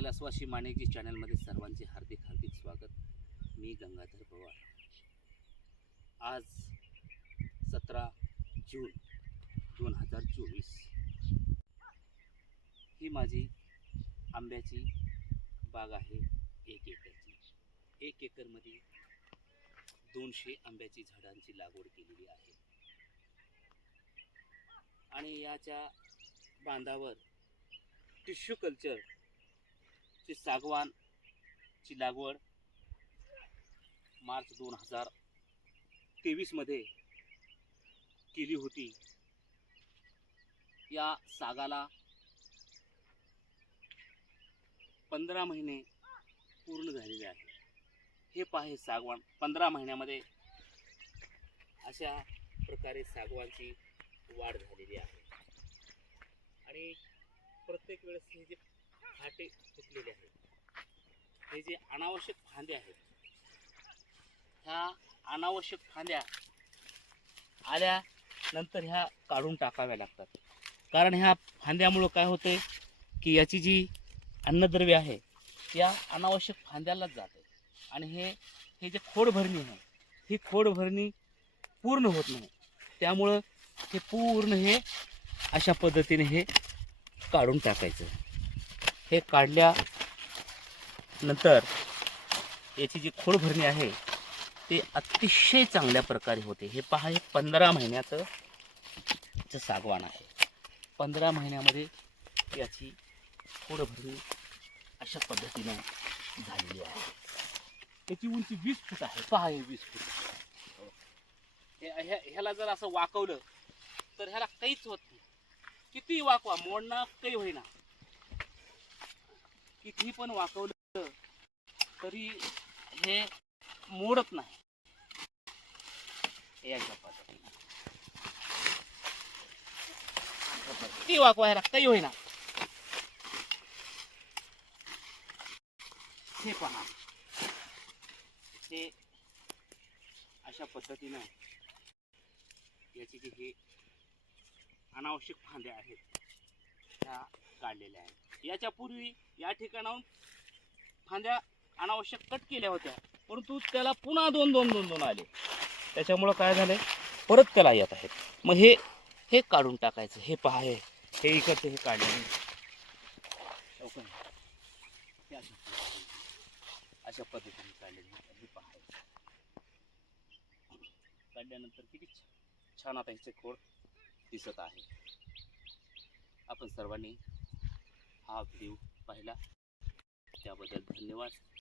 कैलासवासी माणिकजी चॅनलमध्ये सर्वांचे हार्दिक हार्दिक स्वागत. मी गंगाधर पवार. आज सतरा जून दोन हजार चोवीस. ही माझी आंब्याची बाग आहे एक एकरची. एक एकरमध्ये दोनशे आंब्याची झाडांची लागवड केलेली आहे. आणि याच्या बांधावर टिश्यू कल्चर ते सागवान ची लागवड मार्च दोन हजार तेवीसमध्ये केली होती. या सागाला पंधरा महिने पूर्ण झालेले आहे हे पाहे सागवान. पंधरा महिन्यामध्ये अशा प्रकारे सागवानची वाढ झालेली आहे. आणि प्रत्येक वेळेस हे जे फाटे फुटलेले आहेत. हे जे अनावश्यक फांद्या आहेत ह्या अनावश्यक फांद्या आल्यानंतर ह्या काढून टाकाव्या लागतात. कारण ह्या फांद्यामुळं काय होते की याची जी अन्नद्रव्य आहे या अनावश्यक फांद्यालाच जाते आणि हे हे जे खोडभरणी आहे ही खोडभरणी पूर्ण होत नाही. त्यामुळं हे पूर्ण हे अशा पद्धतीने हे काढून टाकायचं. हे काढल्यानंतर याची जी खोड भरणी आहे ते अतिशय चांगल्या प्रकारे होते. हे पहा हे पंधरा महिन्याचं चं सागवान आहे. पंधरा महिन्यामध्ये याची खोड भरणी अशा पद्धतीनं झालेली आहे. त्याची उंची वीस फूट आहे. पहा हे वीस फूट. हे- ह्या- ह्याला जर असं वाकवलं तर ह्याला काहीच होत नाही. किती वाकवा मोडणं काही होईना. कितीही पण वाकवलं तरी हे मोडत नाही. हे अशा पद्धतीने किती काही होईना. हे पहा. हे अशा पद्धतीनं याची जी हे अनावश्यक फांद्या आहेत त्या काढलेल्या आहेत. याच्या पूर्वी या ठिकाणाहून फांद्या अनावश्यक कट केल्या होत्या. परंतु त्याला पुन्हा दोन दोन दोन दोन आले. त्याच्यामुळं काय झालंय? परत त्याला येत आहेत. मग हे हे काढून टाकायचं. हे पहा हे हे इकडचे हे काढले. अशा पद्धतीने- काढले हे पाहायचं काढल्यानंतर किती छान आता ह्याचे खोड दिसत आहे. आपण सर्वांनी हा व्हिडिओ पाहिला. त्याबद्दल धन्यवाद.